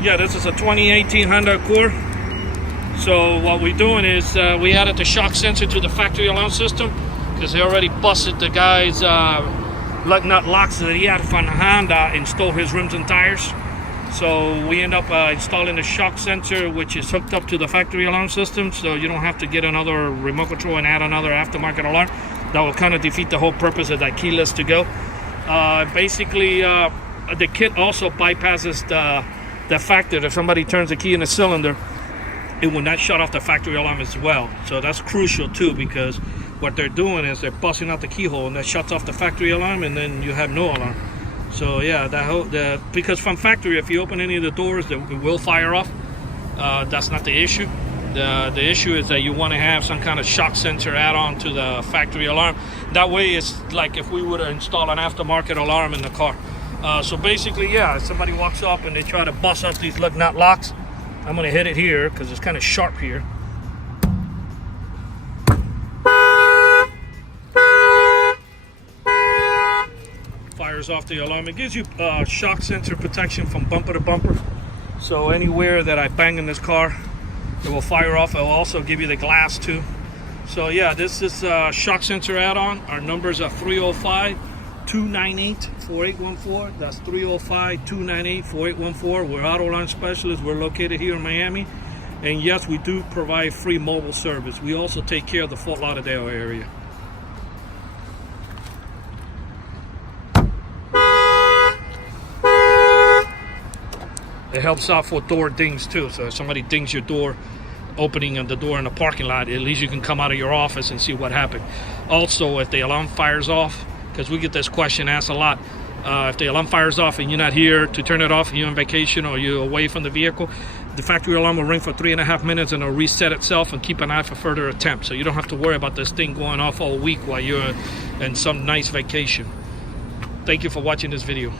Yeah, this is a 2018 Honda Accord. So what we're doing is we added the shock sensor to the factory alarm system because they already busted the guy's lug nut locks that he had from the Honda and stole his rims and tires. So we end up installing the shock sensor, which is hooked up to the factory alarm system, so you don't have to get another remote control and add another aftermarket alarm. That will kind of defeat the whole purpose of that keyless to go. Basically, the kit also bypasses the fact that if somebody turns the key in the cylinder, it will not shut off the factory alarm as well. So that's crucial too, because what they're doing is they're busting out the keyhole and that shuts off the factory alarm, and then you have no alarm. So yeah, because from factory, if you open any of the doors, it will fire off. That's not the issue. The issue is that you want to have some kind of shock sensor add-on to the factory alarm. That way, it's like if we would install an aftermarket alarm in the car. So basically, yeah, if somebody walks up and they try to bust up these lug nut locks, I'm going to hit it here because it's kind of sharp here. Fires off the alarm. It gives you shock sensor protection from bumper to bumper. So anywhere that I bang in this car, it will fire off. It will also give you the glass too. So yeah, this is a shock sensor add-on. Our numbers are 305-298-4814. That's 305-298-4814. We're auto alarm specialists. We're located here in Miami. And yes, we do provide free mobile service. We also take care of the Fort Lauderdale area. It helps out for door dings too. So if somebody dings your door, opening of the door in the parking lot, at least you can come out of your office and see what happened. Also, if the alarm fires off, because we get this question asked a lot, if the alarm fires off and you're not here to turn it off, you're on vacation or you're away from the vehicle, the factory alarm will ring for 3.5 minutes and it'll reset itself and keep an eye for further attempts. So you don't have to worry about this thing going off all week while you're in some nice vacation. Thank you for watching this video.